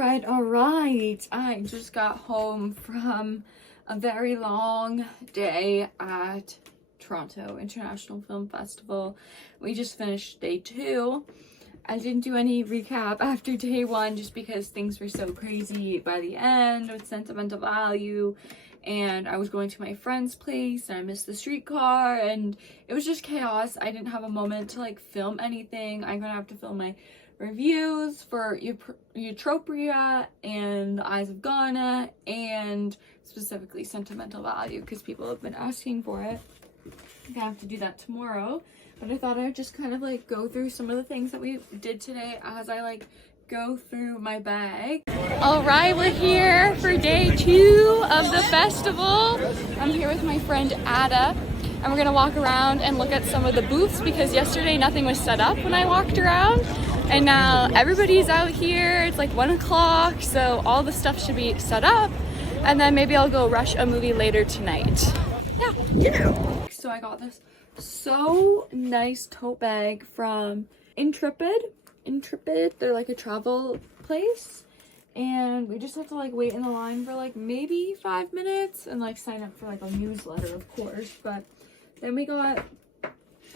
All right. I just got home from a very long day at Toronto International Film Festival. We just finished day 2. I didn't do any recap after day 1 just because things were so crazy by the end with Sentimental Value, and I was going to my friend's place and I missed the streetcar and it was just chaos. I didn't have a moment to like film anything. I'm gonna have to film my reviews for Erupcja and The Eyes of Ghana, and specifically Sentimental Value because people have been asking for it. I'm gonna have to do that tomorrow, but I thought I'd just kind of like go through some of the things that we did today as I like go through my bag. All right, we're here for day 2 of the festival. I'm here with my friend Ada, and we're gonna walk around and look at some of the booths because yesterday nothing was set up when I walked around, and now everybody's out here. It's like 1 o'clock, so all the stuff should be set up, and then maybe I'll go rush a movie later tonight. Yeah. So I got this so nice tote bag from Intrepid. They're like a travel place, and we just have to like wait in the line for like maybe 5 minutes and like sign up for like a newsletter, of course. But then we got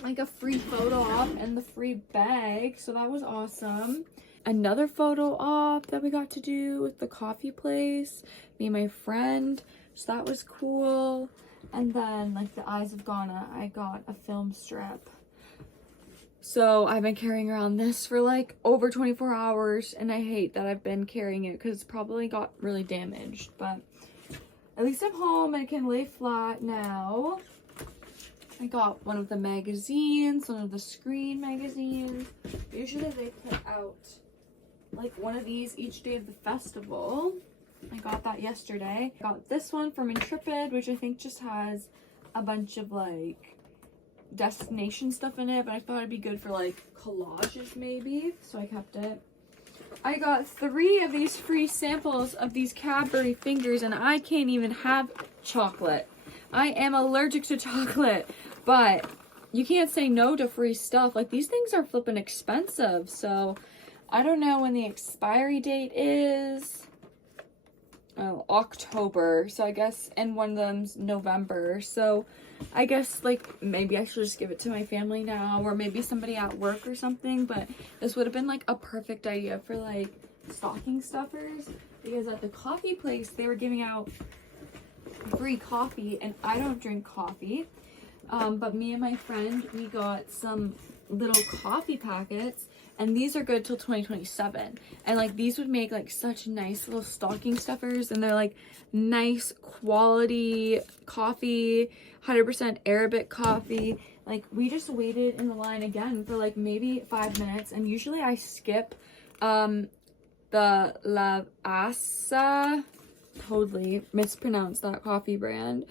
like a free photo op and the free bag, so that was awesome. Another photo op that we got to do with the coffee place, me and my friend, so that was cool. And then like the Eyes of Ghana, I got a film strip. So I've been carrying around this for like over 24 hours, and I hate that I've been carrying it because it's probably got really damaged, but at least I'm home and I can lay flat now. I got one of the magazines, one of the Screen magazines. Usually they put out like one of these each day of the festival. I got that yesterday. I got this one from Intrepid, which I think just has a bunch of like destination stuff in it, but I thought it'd be good for like collages maybe, so I kept it. I got 3 of these free samples of these Cadbury fingers, and I can't even have chocolate. I am allergic to chocolate, but you can't say no to free stuff. Like, these things are flipping expensive, so I don't know when the expiry date is. Oh, October, so I guess, and one of them's November, so I guess like maybe I should just give it to my family now, or maybe somebody at work or something. But this would have been like a perfect idea for like stocking stuffers, because at the coffee place they were giving out free coffee, and I don't drink coffee, but me and my friend, we got some little coffee packets, and these are good till 2027, and like these would make like such nice little stocking stuffers, and they're like nice quality coffee, 100% Arabic coffee. Like, we just waited in the line again for like maybe 5 minutes, and usually I skip the La Asa, totally mispronounced that coffee brand.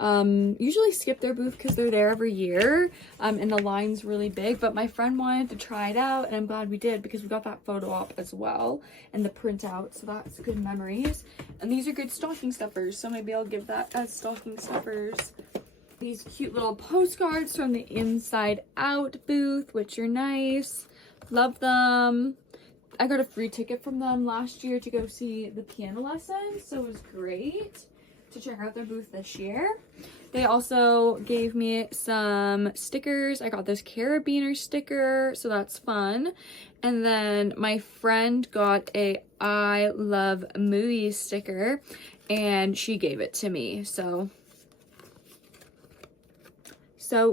Usually skip their booth because they're there every year, and the line's really big, but my friend wanted to try it out, and I'm glad we did because we got that photo op as well and the printout, so that's good memories. And these are good stocking stuffers, so maybe I'll give that as stocking stuffers. These cute little postcards from the Inside Out booth, which are nice. Love them. I got a free ticket from them last year to go see the piano lesson, so it was great to check out their booth this year. They also gave me some stickers. I got this carabiner sticker, so that's fun. And then my friend got a I love movies sticker, and she gave it to me, so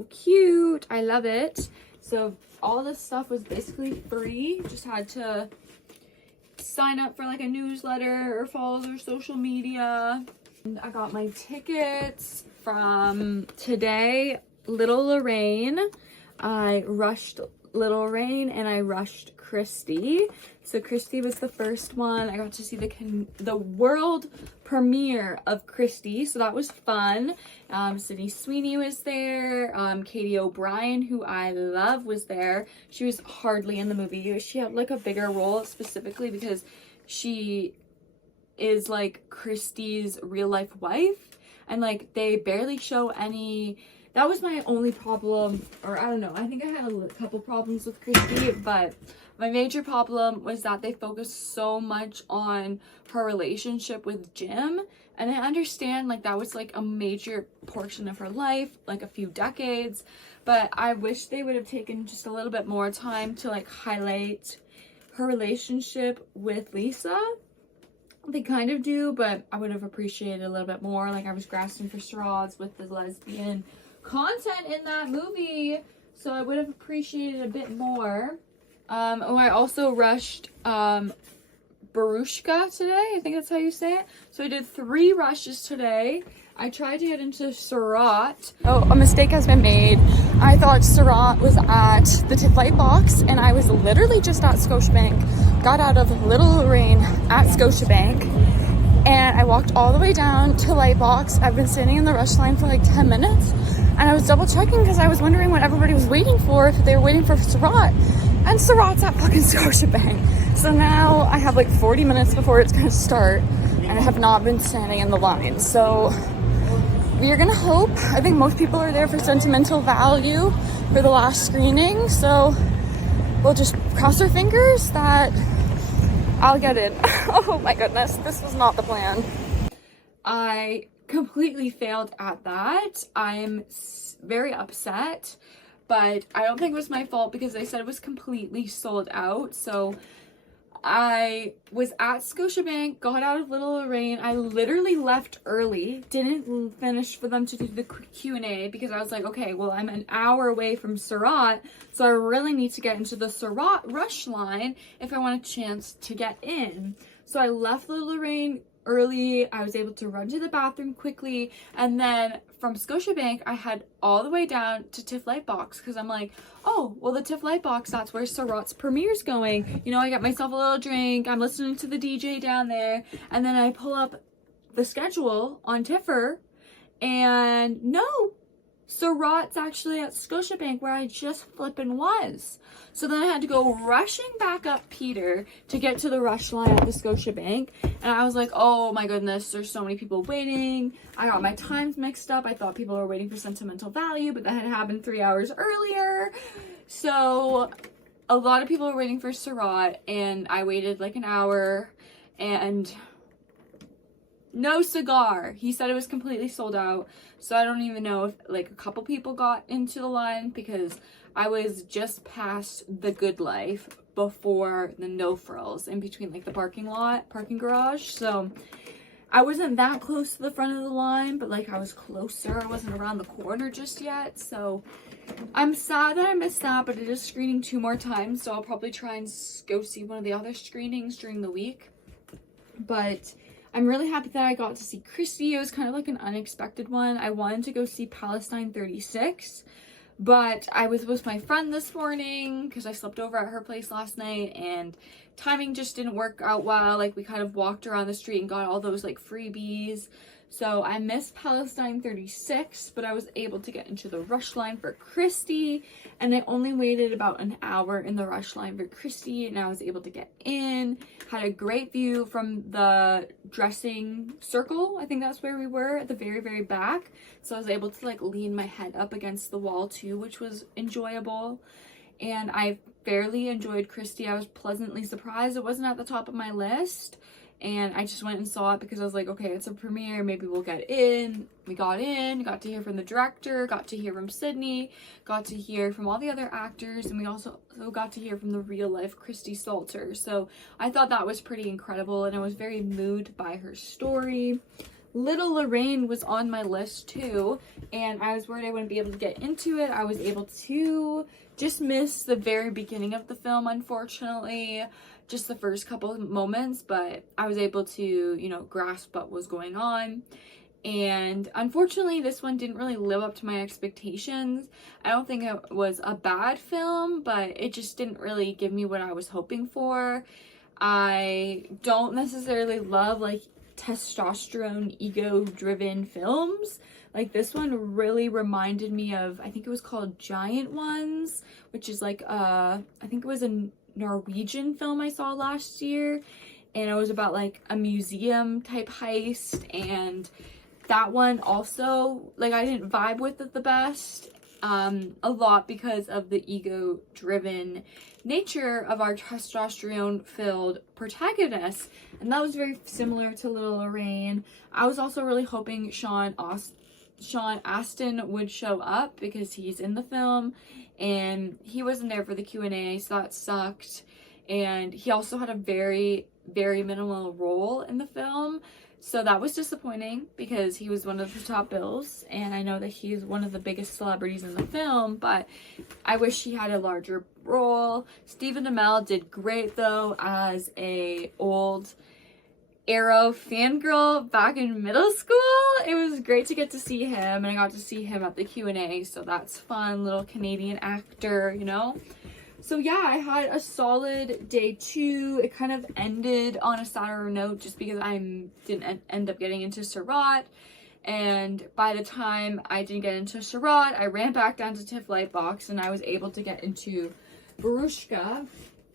cute. I love it. So all this stuff was basically free. Just had to sign up for like a newsletter or follow their social media. I got my tickets from today, Little Lorraine. I rushed Little Lorraine and I rushed Christy. So Christy was the first one. I got to see the world premiere of Christy, so that was fun. Sydney Sweeney was there. Katie O'Brien, who I love, was there. She was hardly in the movie. She had like a bigger role specifically because she is like Christy's real life wife, and like they barely show any that was my only problem, or I don't know, I think I had a couple problems with Christy, but my major problem was that they focused so much on her relationship with Jim. And I understand, like, that was like a major portion of her life, like a few decades, but I wish they would have taken just a little bit more time to like highlight her relationship with Lisa. They kind of do, but I would have appreciated a little bit more. Like, I was grasping for straws with the lesbian content in that movie, so I would have appreciated a bit more. Oh, I also rushed Barushka today. I think that's how you say it. So I did 3 rushes today. I tried to get into Surat. Oh, a mistake has been made. I thought Surat was at the TIFF Lightbox, and I was literally just at Scotiabank. Got out of Little Lorraine at Scotiabank, and I walked all the way down to Lightbox. I've been standing in the rush line for like 10 minutes, and I was double checking because I was wondering what everybody was waiting for, if they were waiting for Surat. And Surat's at fucking Scotiabank. So now I have like 40 minutes before it's gonna start, and I have not been standing in the line. So we're gonna hope. I think most people are there for Sentimental Value for the last screening. So we'll just cross our fingers that I'll get in. Oh my goodness, this was not the plan. I completely failed at that. I'm very upset. But I don't think it was my fault because they said it was completely sold out. So I was at Scotiabank, got out of Little Lorraine. I literally left early, didn't finish for them to do the Q&A because I was like, okay, well, I'm an hour away from Surat, so I really need to get into the Surat rush line if I want a chance to get in. So I left Little Lorraine early. I was able to run to the bathroom quickly, and then from Scotiabank I had all the way down to TIFF Lightbox because I'm like, oh well, the TIFF Lightbox, that's where Surat's premiere's going. You know, I got myself a little drink, I'm listening to the DJ down there, and then I pull up the schedule on Tiffer, and no, Surat's actually at Scotiabank where I just flippin' was. So then I had to go rushing back up Peter to get to the rush line at the Scotiabank. And I was like, oh my goodness, there's so many people waiting. I got my times mixed up. I thought people were waiting for Sentimental Value, but that had happened 3 hours earlier. So a lot of people were waiting for Surat, and I waited like an hour, and no cigar. He said it was completely sold out. So I don't even know if like a couple people got into the line because I was just past the Good Life before the No Frills, in between like the parking garage. So I wasn't that close to the front of the line, but like I was closer. I wasn't around the corner just yet. So I'm sad that I missed that, but it is screening 2 more times. So I'll probably try and go see one of the other screenings during the week. But I'm really happy that I got to see Christy. It was kind of like an unexpected one. I wanted to go see Palestine 36, but I was with my friend this morning because I slept over at her place last night, and timing just didn't work out well. Like, we kind of walked around the street and got all those like freebies. So I missed Palestine 36, but I was able to get into the rush line for Christy, and I only waited about an hour in the rush line for Christy, and I was able to get in. Had a great view from the dressing circle. I think that's where we were, at the very, very back. So I was able to like lean my head up against the wall too, which was enjoyable. And I fairly enjoyed Christy. I was pleasantly surprised it wasn't at the top of my list. And I just went and saw it because I was like, okay, it's a premiere, maybe we'll get in. We got in, got to hear from the director, got to hear from Sydney, got to hear from all the other actors, and we also got to hear from the real life Christy Salter. So I thought that was pretty incredible, and I was very moved by her story. Little Lorraine was on my list too, and I was worried I wouldn't be able to get into it. I was able to just miss the very beginning of the film, unfortunately. Just the first couple of moments, but I was able to, you know, grasp what was going on. And unfortunately, this one didn't really live up to my expectations. I don't think it was a bad film, but it just didn't really give me what I was hoping for. I don't necessarily love like testosterone, ego-driven films. Like, this one really reminded me of, I think it was called Giant Ones, which is like I think it was a Norwegian film I saw last year, and it was about like a museum type heist, and that one also, like, I didn't vibe with it the best. A lot because of the ego-driven nature of our testosterone-filled protagonist. And that was very similar to Little Lorraine. I was also really hoping Sean Astin would show up because he's in the film, and he wasn't there for the Q&A, so that sucked. And he also had a very, very minimal role in the film, so that was disappointing because he was one of the top bills, and I know that he's one of the biggest celebrities in the film, but I wish he had a larger role. Stephen Amell did great though as a old Arrow fangirl back in middle school. It was great to get to see him, and I got to see him at the Q&A, so that's fun. Little Canadian actor, you know. So yeah, I had a solid day 2. It kind of ended on a sadder note just because I didn't end up getting into Surratt. And by the time I didn't get into Surratt, I ran back down to TIFF Lightbox and I was able to get into Barushka.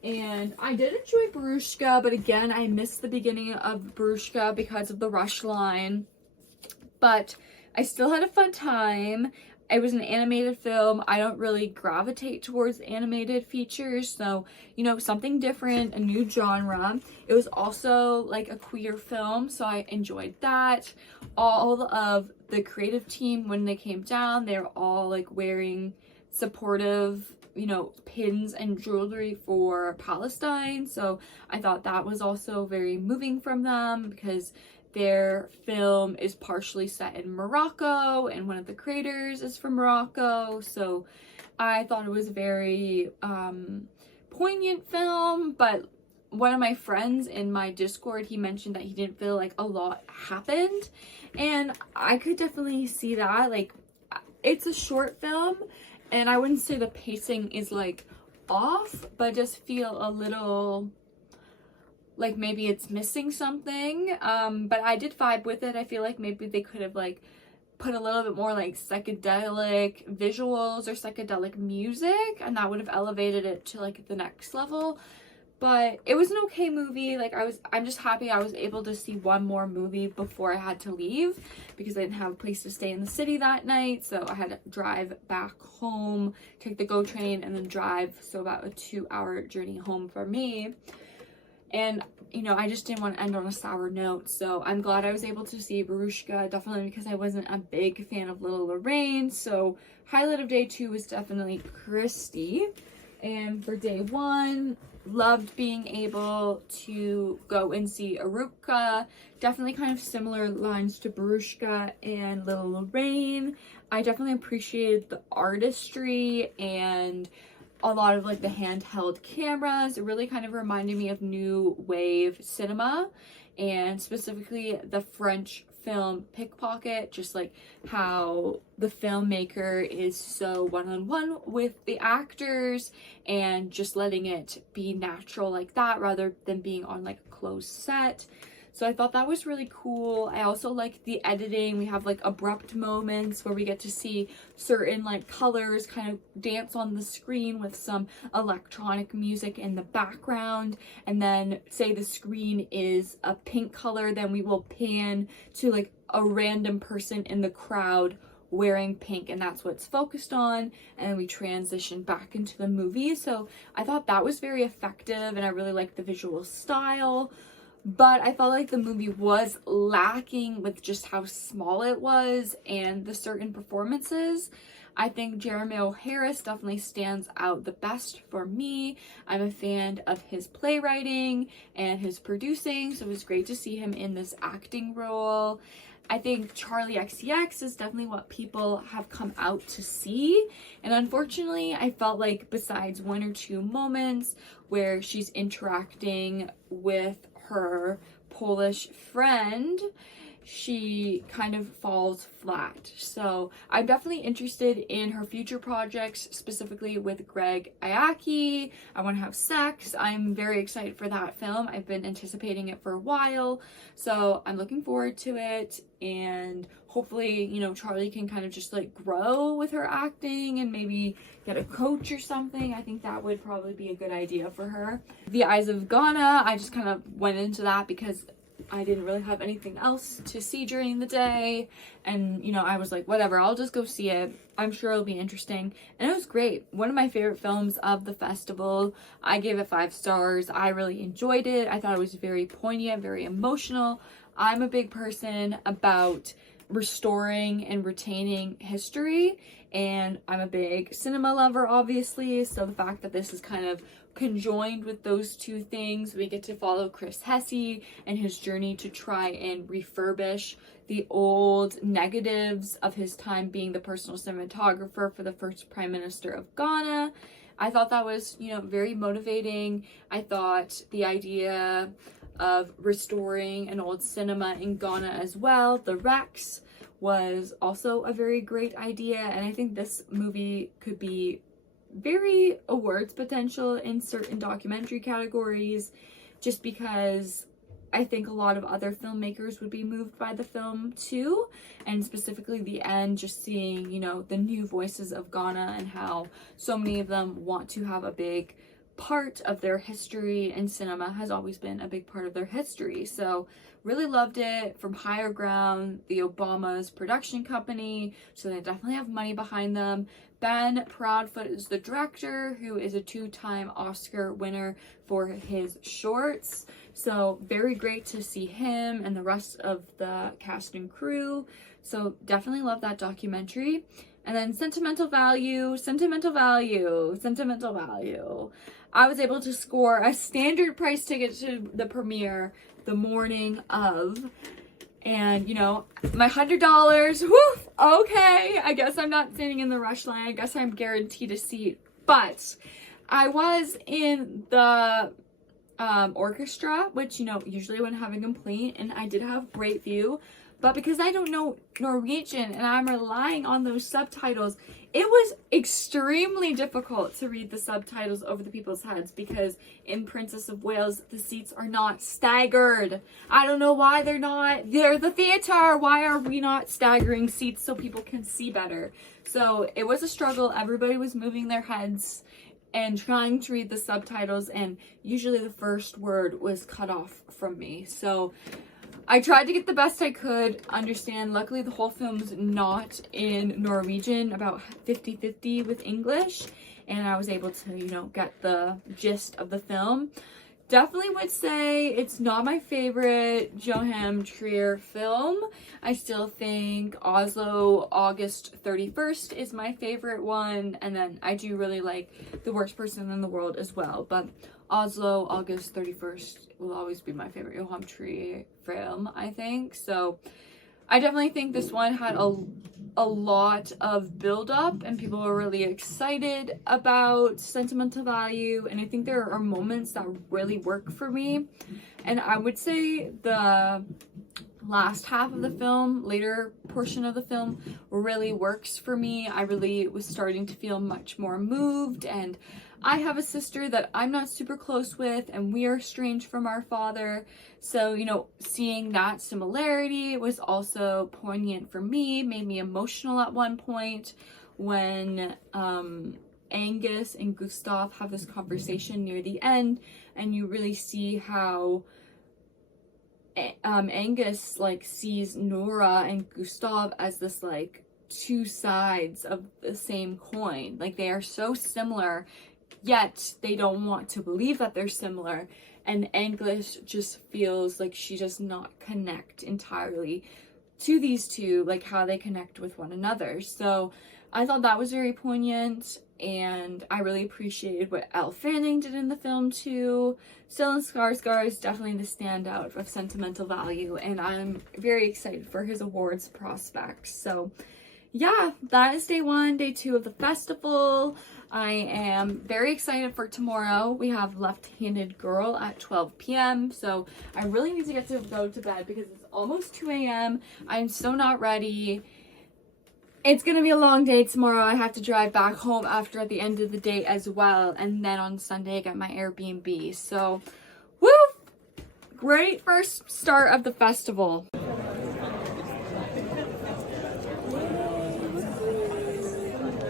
And I did enjoy Barushka, but again, I missed the beginning of Barushka because of the rush line. But I still had a fun time. It was an animated film. I don't really gravitate towards animated features, so, you know, something different, a new genre. It was also like a queer film, so I enjoyed that. All of the creative team, when they came down, they were all like wearing supportive, you know, pins and jewelry for Palestine, so I thought that was also very moving from them because their film is partially set in Morocco and one of the creators is from Morocco, so I thought it was a very poignant film. But one of my friends in my Discord, he mentioned that he didn't feel like a lot happened, and I could definitely see that. Like, it's a short film and I wouldn't say the pacing is like off, but I just feel a little like maybe it's missing something. But I did vibe with it. I feel like maybe they could have like put a little bit more like psychedelic visuals or psychedelic music, and that would have elevated it to like the next level. But it was an okay movie. Like, I'm just happy I was able to see one more movie before I had to leave because I didn't have a place to stay in the city that night. So I had to drive back home, take the GO train, and then drive. So about a 2-hour journey home for me. And, you know, I just didn't want to end on a sour note. So I'm glad I was able to see Barushka, definitely because I wasn't a big fan of Little Lorraine. So highlight of day 2 was definitely Christy. And for day 1, loved being able to go and see Erupcja. Definitely kind of similar lines to Barushka and Little Lorraine. I definitely appreciated the artistry and a lot of like the handheld cameras. It really kind of reminded me of new wave cinema, and specifically the French film Pickpocket, just like how the filmmaker is so one-on-one with the actors and just letting it be natural like that rather than being on like a closed set. So I thought that was really cool. I also liked the editing. We have like abrupt moments where we get to see certain like colors kind of dance on the screen with some electronic music in the background. And then say the screen is a pink color, then we will pan to like a random person in the crowd wearing pink, and that's what's focused on, and we transition back into the movie. So I thought that was very effective, and I really liked the visual style. But I felt like the movie was lacking with just how small it was and the certain performances. I think Jeremy O'Harris definitely stands out the best for me. I'm a fan of his playwriting and his producing, so it was great to see him in this acting role. I think Charlie XCX is definitely what people have come out to see. And unfortunately, I felt like besides 1 or 2 moments where she's interacting with her Polish friend, she kind of falls flat. So I'm definitely interested in her future projects, specifically with Greg Iacki. I Want to Have Sex. I'm very excited for that film. I've been anticipating it for a while, so I'm looking forward to it. And hopefully, you know, Charlie can kind of just like grow with her acting and maybe get a coach or something. I think that would probably be a good idea for her. The Eyes of Ghana, I just kind of went into that because I didn't really have anything else to see during the day, and you know, I was like, whatever, I'll just go see it. I'm sure it'll be interesting. And it was great. One of my favorite films of the festival. I gave it 5 stars. I really enjoyed it. I thought it was very poignant, very emotional. I'm a big person about restoring and retaining history, and I'm a big cinema lover, obviously, so the fact that this is kind of conjoined with those two things, we get to follow Chris Hesse and his journey to try and refurbish the old negatives of his time being the personal cinematographer for the first Prime Minister of Ghana. I thought that was, you know, very motivating. I thought the idea of restoring an old cinema in Ghana as well, the Rex, was also a very great idea, and I think this movie could be very awards potential in certain documentary categories, just because I think a lot of other filmmakers would be moved by the film too, and specifically the end, just seeing, you know, the new voices of Ghana and how so many of them want to have a big part of their history, and cinema has always been a big part of their history. So really loved it. From Higher Ground, the Obama's production company, so they definitely have money behind them. Ben Proudfoot is the director, who is a 2-time Oscar winner for his shorts. So very great to see him and the rest of the cast and crew. So definitely love that documentary. And then Sentimental Value. I was able to score a standard price ticket to the premiere the morning of. And, you know, my $100, woof, okay, I guess I'm not standing in the rush line. I guess I'm guaranteed a seat. But I was in the orchestra, which, you know, usually I wouldn't have a complaint, and I did have great view. But because I don't know Norwegian and I'm relying on those subtitles, it was extremely difficult to read the subtitles over the people's heads, because in Princess of Wales, the seats are not staggered. I don't know why they're not. They're the theater. Why are we not staggering seats so people can see better? So it was a struggle. Everybody was moving their heads and trying to read the subtitles, and usually the first word was cut off from me. So I tried to get the best I could understand. Luckily, the whole film's not in Norwegian, about 50-50 with English, and I was able to, you know, get the gist of the film. Definitely would say it's not my favorite Joachim Trier film. I still think Oslo, August 31st is my favorite one, and then I do really like The Worst Person in the World as well, but Oslo, August 31st will always be my favorite Joachim Trier film, I think. So I definitely think this one had a lot of build-up, and people were really excited about Sentimental Value, and I think there are moments that really work for me. And I would say the last half of the film, later portion of the film, really works for me. I really was starting to feel much more moved, and I have a sister that I'm not super close with, and we are estranged from our father. So, you know, seeing that similarity was also poignant for me, made me emotional at one point when Angus and Gustav have this conversation near the end, and you really see how Angus like sees Nora and Gustav as this like two sides of the same coin. Like, they are so similar, yet they don't want to believe that they're similar, and Angus just feels like she does not connect entirely to these two, like how they connect with one another. So I thought that was very poignant, and I really appreciated what Elle Fanning did in the film too. Stellan Skarsgård is definitely the standout of Sentimental Value, and I'm very excited for his awards prospects. So yeah, that is day 1. Day 2 of the festival. I am very excited for tomorrow. We have Left-Handed Girl at 12 p.m. So I really need to get to go to bed because it's almost 2 a.m. I'm so not ready. It's gonna be a long day tomorrow. I have to drive back home after at the end of the day as well. And then on Sunday I get my Airbnb. So, woo! Great first start of the festival.